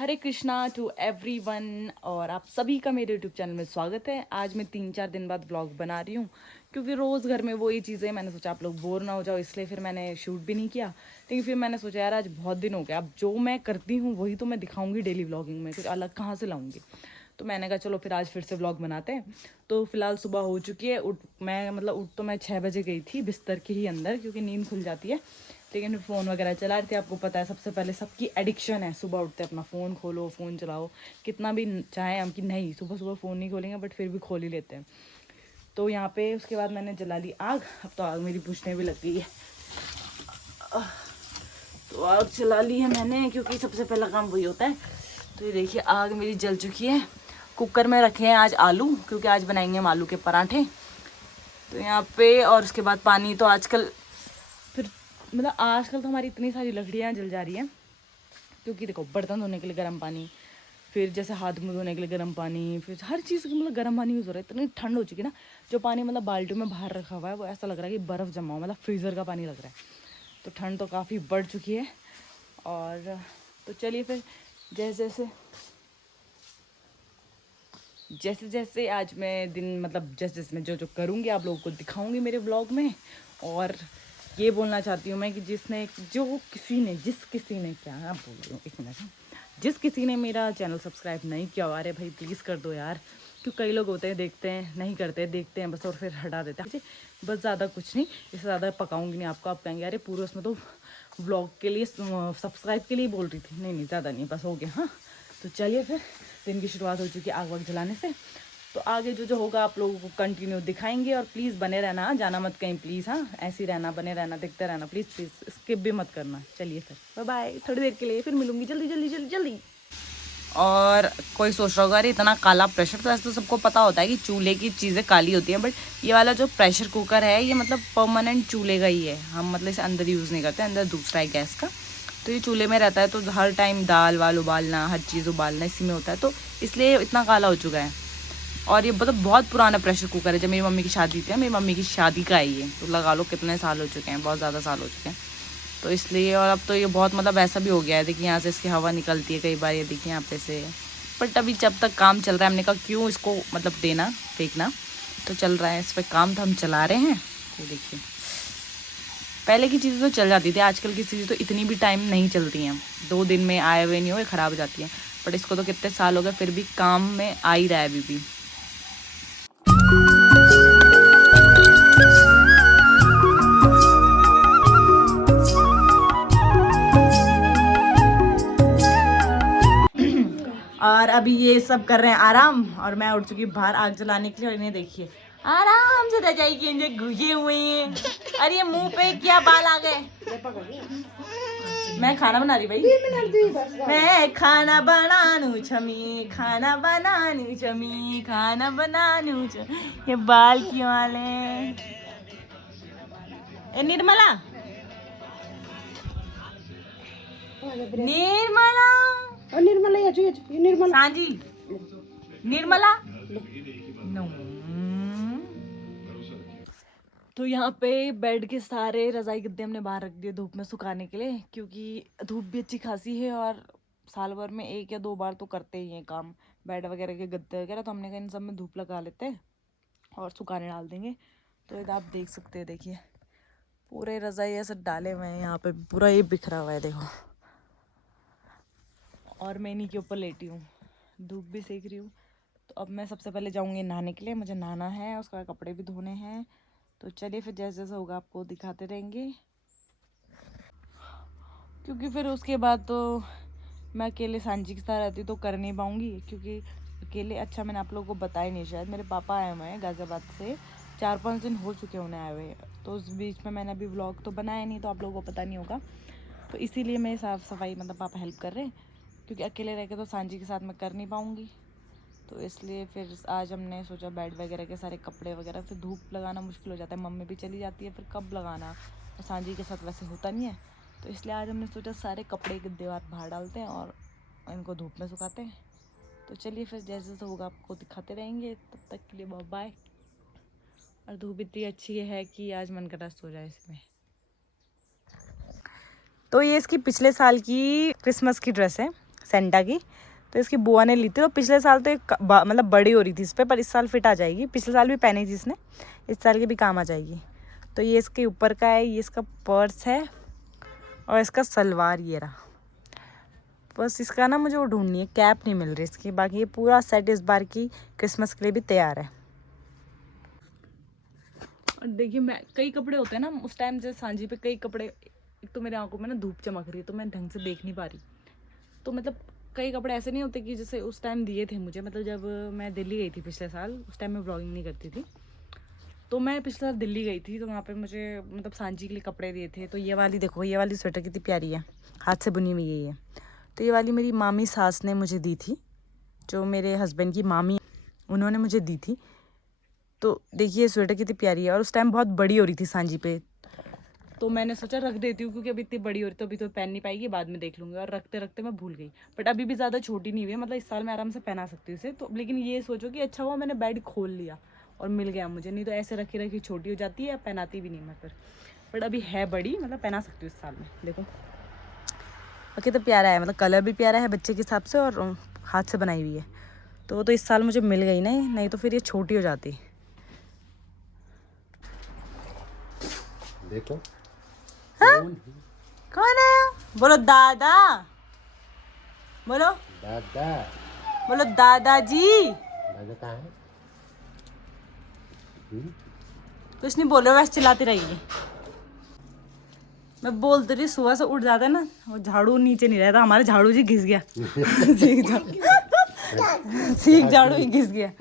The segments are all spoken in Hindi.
हरे कृष्णा टू एवरीवन और आप सभी का मेरे यूट्यूब चैनल में स्वागत है। आज मैं 3-4 दिन बाद व्लॉग बना रही हूँ क्योंकि रोज़ घर में वही चीज़ें, मैंने सोचा आप लोग बोर ना हो जाओ, इसलिए फिर मैंने शूट भी नहीं किया। लेकिन फिर मैंने सोचा यार आज बहुत दिन हो गया, अब जो मैं करती हूँ वही तो मैं दिखाऊंगी डेली व्लॉगिंग में, कुछ अलग कहाँ से लाऊंगी। तो मैंने कहा चलो फिर आज फिर से व्लॉग बनाते हैं। तो फिलहाल सुबह हो चुकी है। उठ तो मैं 6 बजे गई थी बिस्तर के ही अंदर, क्योंकि नींद खुल जाती है। लेकिन फिर फ़ोन वगैरह चला रहे थे, आपको पता है सबसे पहले सबकी एडिक्शन है, सुबह उठते अपना फ़ोन खोलो, फ़ोन चलाओ। कितना भी चाहें हम कि नहीं सुबह सुबह फ़ोन नहीं खोलेंगे, बट फिर भी खोल ही लेते हैं। तो यहाँ पे उसके बाद मैंने जला ली आग। अब तो आग मेरी बुझने भी लग गई है। तो आग चला ली है मैंने, क्योंकि सबसे पहला काम वही होता है। तो ये देखिए आग मेरी जल चुकी है। कुकर में रखे हैं आज आलू, क्योंकि आज बनाएंगे हम आलू के पराठे। तो यहाँ पे और उसके बाद पानी तो आजकल फिर आजकल तो हमारी इतनी सारी लकड़ियाँ जल जा रही हैं, क्योंकि देखो बर्तन धोने के लिए गर्म पानी, फिर जैसे हाथ मुँह धोने के लिए गर्म पानी, फिर हर चीज़ गर्म पानी यूज़ हो रहा है। इतनी ठंड हो चुकी है ना, जो पानी बाल्टी में बाहर रखा हुआ है वो ऐसा लग रहा है कि बर्फ़ जमा हो, फ्रीज़र का पानी लग रहा है। तो ठंड तो काफ़ी बढ़ चुकी है। और तो चलिए फिर जैसे जैसे आज मैं दिन जैसे जैसे मैं जो जो करूँगी आप लोगों को दिखाऊंगी मेरे ब्लॉग में। और ये बोलना चाहती हूँ मैं कि जिस किसी ने क्या बोल रही हूँ, एक मिनट, जिस किसी ने मेरा चैनल सब्सक्राइब नहीं किया, अरे भाई प्लीज़ कर दो यार। क्योंकि कई लोग होते हैं देखते हैं नहीं करते, देखते हैं बस और फिर हटा देते हैं। बस ज़्यादा कुछ नहीं, इससे ज़्यादा पकाऊंगी नहीं आपको। आप कहेंगे अरे पूरे उसमें तो व्लॉग के लिए सब्सक्राइब के लिए बोल रही थी। नहीं ज़्यादा नहीं, बस हो गया। हाँ तो चलिए फिर, दिन की शुरुआत हो चुकी है आग वाग जलाने से। तो आगे जो जो होगा आप लोगों को कंटिन्यू दिखाएंगे। और प्लीज़ बने रहना, जाना मत कहीं प्लीज़। हाँ ऐसे ही रहना, बने रहना, देखते रहना प्लीज़ प्लीज़, स्किप भी मत करना। चलिए फिर बाय बाय, थोड़ी देर के लिए फिर मिलूंगी, जल्दी जल्दी जल्दी जल्दी। और कोई सोच रहा होगा अरे इतना काला प्रेशर, तो ऐसे तो सबको पता होता है कि चूल्हे की चीज़ें काली होती हैं, बट ये वाला जो प्रेशर कुकर है ये परमानेंट चूल्हे का ही है। हम इसे अंदर यूज़ नहीं करते, अंदर दूसरा है गैस का। तो ये चूल्हे में रहता है, तो हर टाइम दाल वाल उबालना, हर चीज़ उबालना इसी में होता है, तो इसलिए इतना काला हो चुका है। और ये बहुत पुराना प्रेशर कुकर है, जब मेरी मम्मी की शादी थी, मेरी मम्मी की शादी का है ये, तो लगा लो कितने साल हो चुके हैं, बहुत ज़्यादा साल हो चुके हैं। तो इसलिए, और अब तो ये बहुत ऐसा भी हो गया है। देखिए यहाँ से इसकी हवा निकलती है कई बार, ये देखिए यहाँ पे से। बट अभी जब तक काम चल रहा है, हमने कहा क्यों इसको देना, फेंकना। तो चल रहा है इस पर काम, तो हम चला रहे हैं। ये देखिए पहले की चीज़ें तो चल जाती थी, आजकल की चीज़ें तो इतनी भी टाइम नहीं चलती हैं। 2 दिन में आए हुए नहीं हो, ख़राब हो जाती हैं। बट इसको तो कितने साल हो गए, फिर भी काम में आ ही रहा है अभी भी। और अभी ये सब कर रहे हैं आराम, और मैं उठ चुकी बाहर आग जलाने के लिए। और इन्हें देखिए आराम से रजाई के अंदर घुसे हुए हैं। अरे ये मुंह पे क्या बाल आ गए। मैं खाना बना रही भाई, मैं खाना बनानू छमी, खाना बनानू छमी, खाना बनानू छमी। ये बाल क्यों आले। ए निर्मला, निर्मला और निर्मला याची निर्मला सांजी, निर्मला नो। तो यहाँ पे बेड के सारे रजाई गद्दे हमने बाहर रख दिए धूप में सुखाने के लिए, क्योंकि धूप भी अच्छी खासी है। और साल भर में 1 या 2 बार तो करते ही हैं काम, बेड वगैरह के गद्दे वगैरह। तो हमने कहा इन सब में धूप लगा लेते हैं और सुखाने डाल देंगे। तो ये आप देख सकते हैं, देखिए पूरे रजाई ऐसे डाले हुए हैं, यहाँ पे पूरा ये बिखरा हुआ है देखो। और मैं इन्हीं के ऊपर लेटी हूँ, धूप भी सेक रही हूँ। तो अब मैं सबसे पहले जाऊँगी नहाने के लिए, मुझे नहाना है, उसके बाद कपड़े भी धोने हैं। तो चलिए फिर जैसे जैसे होगा आपको दिखाते रहेंगे, क्योंकि फिर उसके बाद तो मैं अकेले सांची के साथ रहती तो कर नहीं पाऊँगी। क्योंकि अकेले, अच्छा मैंने आप लोगों को बताया नहीं शायद, मेरे पापा आए हुए हैं गाज़ियाबाद से, 4-5 दिन हो चुके हैं उन्हें आए हुए। तो उस बीच में मैंने अभी व्लॉग तो बनाया नहीं, तो आप लोगों को पता नहीं होगा। तो इसीलिए मैं साफ़ सफाई पापा हेल्प कर रहे हैं, क्योंकि अकेले रह के तो सांची के साथ मैं कर नहीं पाऊँगी। तो इसलिए फिर आज हमने सोचा बेड वगैरह के सारे कपड़े वगैरह, फिर धूप लगाना मुश्किल हो जाता है, मम्मी भी चली जाती है, फिर कब लगाना, और सांझी के साथ वैसे होता नहीं है। तो इसलिए आज हमने सोचा सारे कपड़े दीवार बाहर डालते हैं और इनको धूप में सुखाते हैं। तो चलिए फिर जैसे जैसे होगा आपको दिखाते रहेंगे, तब तक के लिए बाय बाय। और धूप इतनी अच्छी है कि आज मन कर रहा सो जाए इसमें। तो ये इसकी पिछले साल की क्रिसमस की ड्रेस है, सेंटा की। तो इसकी बुआ ने ली थी, और पिछले साल तो एक मतलब बड़ी हो रही थी इस पर इस साल फिट आ जाएगी। पिछले साल भी पहनी थी इसने, इस साल के भी काम आ जाएगी। तो ये इसके ऊपर का है, ये इसका पर्स है, और इसका सलवार ये रहा। बस इसका ना मुझे वो ढूंढनी है, कैप नहीं मिल रही इसकी। बाकी ये पूरा सेट इस बार की क्रिसमस के लिए भी तैयार है। और देखिए मैं कई कपड़े होते हैं ना उस टाइम, जैसे सांझी पे कई कपड़े, एक तो मेरे आंखों में ना धूप चमक रही है तो मैं ढंग से देख नहीं पा रही। तो मतलब कई कपड़े ऐसे नहीं होते कि जैसे उस टाइम दिए थे मुझे, मतलब जब मैं दिल्ली गई थी पिछले साल, उस टाइम मैं व्लॉगिंग नहीं करती थी। तो मैं पिछले साल दिल्ली गई थी, तो वहाँ पे मुझे मतलब सांझी के लिए कपड़े दिए थे। तो ये वाली देखो, ये वाली स्वेटर कितनी प्यारी है, हाथ से बुनी हुई है ये। तो ये वाली मेरी मामी सास ने मुझे दी थी, जो मेरे हस्बैंड की मामी, उन्होंने मुझे दी थी। तो देखिए स्वेटर कितनी प्यारी है, और उस टाइम बहुत बड़ी हो रही थी सांझी पे, तो मैंने सोचा रख देती हूँ, क्योंकि अभी इतनी बड़ी हो रही तो अभी तो पहन नहीं पाएगी, बाद में देख लूँगी। और रखते रखते मैं भूल गई, बट अभी भी ज़्यादा छोटी नहीं हुई है, मतलब इस साल मैं आराम से पहना सकती हूँ इसे। तो लेकिन ये सोचो कि अच्छा हुआ मैंने बेड खोल लिया और मिल गया मुझे, नहीं तो ऐसे रखी रखी छोटी हो जाती है, पहनाती भी नहीं मैं फिर। बट अभी है बड़ी, मतलब पहना सकती हूँ इस साल में। देखो बाकी तो प्यारा है, मतलब कलर भी प्यारा है बच्चे के हिसाब से, और हाथ से बनाई हुई है। तो वो तो इस साल मुझे मिल गई नहीं तो फिर ये छोटी हो जाती। देखो हाँ? कौन है? बोलो दादा, बोलो दादा। बोलो दादाजी। दादा कहाँ है? कुछ नहीं बोल रहे, वैसे चिल्लाती रहेगी। मैं बोलती रही, सुबह से उठ जाता है ना, वो झाड़ू नीचे नहीं रहता, हमारे झाड़ू जी घिस गया। सीख झाड़ू ही घिस गया।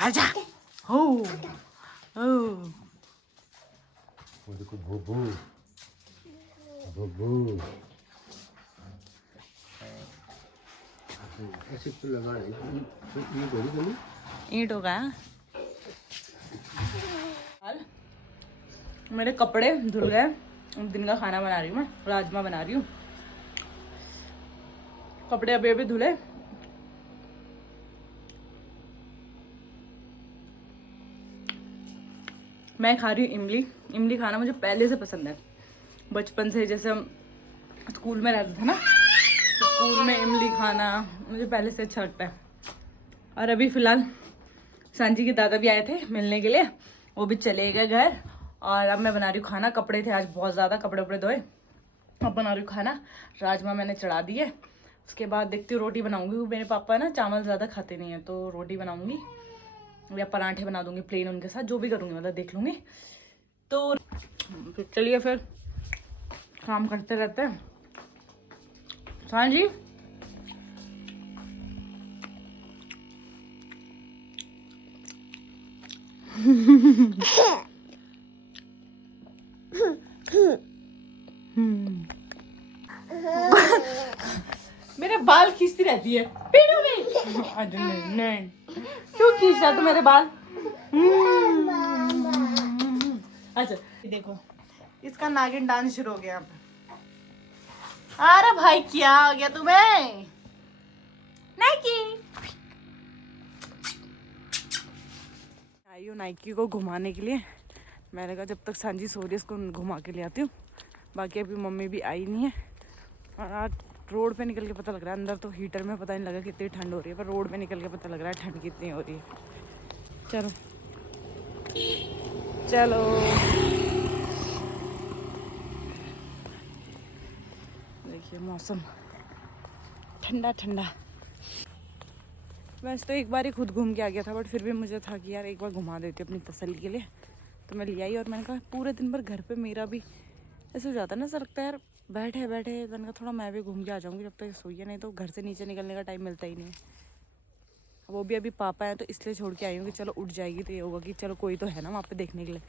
आजा हो हो। वो देखो भूभू भूभू। ऐसे तो लगा है ये बोली बोली ईंट होगा। मेरे कपड़े धुल गए, दिन का खाना बना रही हूँ मैं, राजमा बना रही हूँ। कपड़े अभी अभी धुले। मैं खा रही हूँ इमली। इमली खाना मुझे पहले से पसंद है, बचपन से। जैसे हम स्कूल में रहते थे ना, तो स्कूल में इमली खाना मुझे पहले से अच्छा लगता है। और अभी फ़िलहाल सांझी के दादा भी आए थे मिलने के लिए, वो भी चले गए घर। और अब मैं बना रही हूँ खाना। कपड़े थे आज बहुत ज़्यादा, कपड़े उपड़े धोए, अब बना रही हूँ खाना। राजमा मैंने चढ़ा दिए, उसके बाद देखती हूँ रोटी बनाऊँगी। मेरे पापा ना चावल ज़्यादा खाते नहीं हैं, तो रोटी बनाऊँगी या पराठे बना दूँगी प्लेन उनके साथ, जो भी करूँगी, मतलब देख लूँगी। तो चलिए फिर काम करते रहते हैं। हाँ जी मेरे बाल खींचती रहती है पेड़ों में। नहीं क्यों खींच रहा तू मेरे बाल? अच्छा देखो इसका नागिन डांस शुरू हो गया। अरे भाई क्या हो गया तुम्हें? नाइकी आई हूँ नाइकी को घुमाने के लिए। मैंने कहा जब तक सांझी सो रही है इसको घुमा के ले आती हूँ। बाकी अभी मम्मी भी आई नहीं है। और आज रोड पे निकल के पता लग रहा है, अंदर तो हीटर में पता नहीं लगा कितनी ठंड हो रही है, पर रोड पे निकल के पता लग रहा है ठंड कितनी हो रही है। चलो चलो देखिए मौसम ठंडा ठंडा। वैसे तो एक बार ही खुद घूम के आ गया था, बट फिर भी मुझे था कि यार एक बार घुमा देती अपनी तसल्ली के लिए, तो मैं ले आई। और मैंने कहा पूरे दिन भर घर पे मेरा भी ऐसे हो जाता है ना, ऐसा लगता है यार बैठे बैठे। मैंने कहा थोड़ा मैं भी घूम के आ जाऊँगी जब तक सोई है, नहीं तो घर से नीचे निकलने का टाइम मिलता ही नहीं है। वो भी अभी पापा हैं तो इसलिए छोड़ के आई हूँ कि चलो उठ जाएगी तो ये होगा कि चलो कोई तो है ना वहाँ पे देखने के लिए,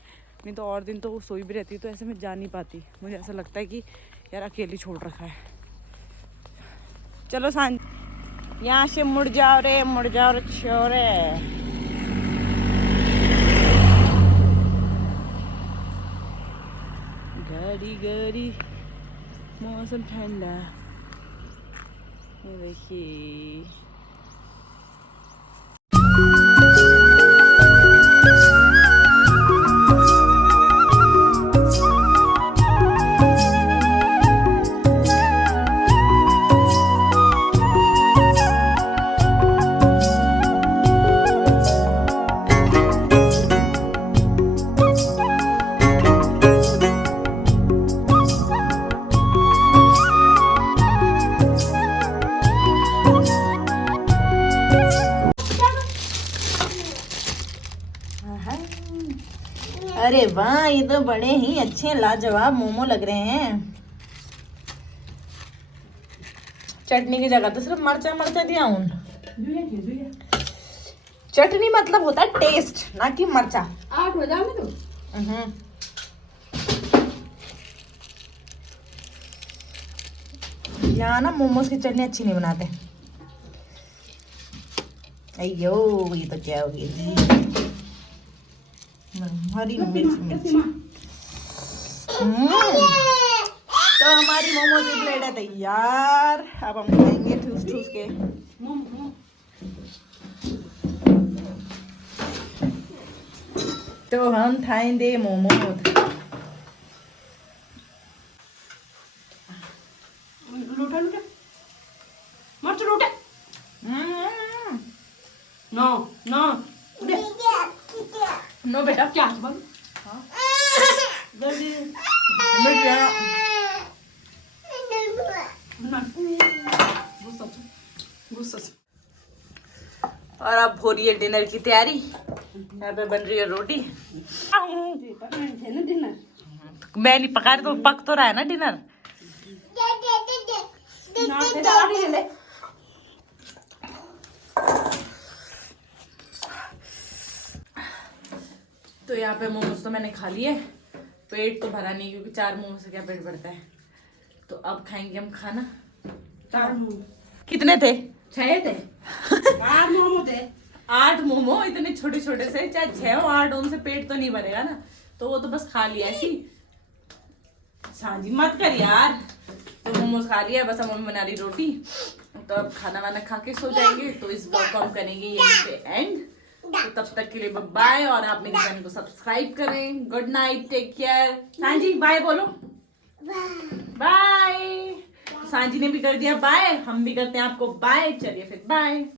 नहीं तो और दिन तो वो सोई भी रहती तो ऐसे मैं जा नहीं पाती। मुझे ऐसा लगता है कि यार अकेली छोड़ रखा है। चलो सांझ यहाँ से मुड़ जाओ रे छोरे। गाड़ी गाड़ी मौसम ठंडा देखिए। वाह, ये तो बड़े ही अच्छे लाजवाब मोमो लग रहे हैं। चटनी की जगह तो सिर्फ मरचा मरचा दिया हूँ। चटनी मतलब होता है टेस्ट, ना कि मरचा। 8 हो जाओ तो यहाँ ना मोमोज की चटनी अच्छी नहीं बनाते। अयो ये तो क्या हो गया जी, हरी मिर्च। तो हमारी मोमोज की प्लेट है तैयार। अब हम खाएंगे ठूस ठूस के। तो हम खाएंगे मोमोज। लूटा लूटा मत लूटा। नो नो नो बेटा, क्या बोल गुस्सा। और अब हो रही है डिनर की तैयारी। यहाँ पे बन रही है रोटी। डिनर मैं नहीं पका रही तो पक तो रहा है ना डिनर। तो यहाँ पे मोमोज तो मैंने खा लिए, पेट तो भरा नहीं क्योंकि 4 मोमोज से क्या पेट भरता है। तो अब खाएंगे हम खाना। 4 मोमो कितने थे? 6 थे। 8 मोमो थे। 8 मोमो, इतने छोटे छोटे से, चाहे 6 हो 8 उनसे पेट तो नहीं भरेगा ना। तो वो तो बस खा लिया ऐसी। साझी मत कर यार। तो मोमोज खा लिया, बस अब मम्मी बना रही रोटी। तो अब खाना वाना खा के सो जाएंगे। तो इस ब्लॉग को हम करेंगे यहीं पे एंड। तो तब तक के लिए बाय, और आप मेरे चैनल को सब्सक्राइब करें। Good night, take care. Sanji bye बोलो। बाय। सांजी ने भी कर दिया बाय, हम भी करते हैं आपको बाय। चलिए फिर बाय।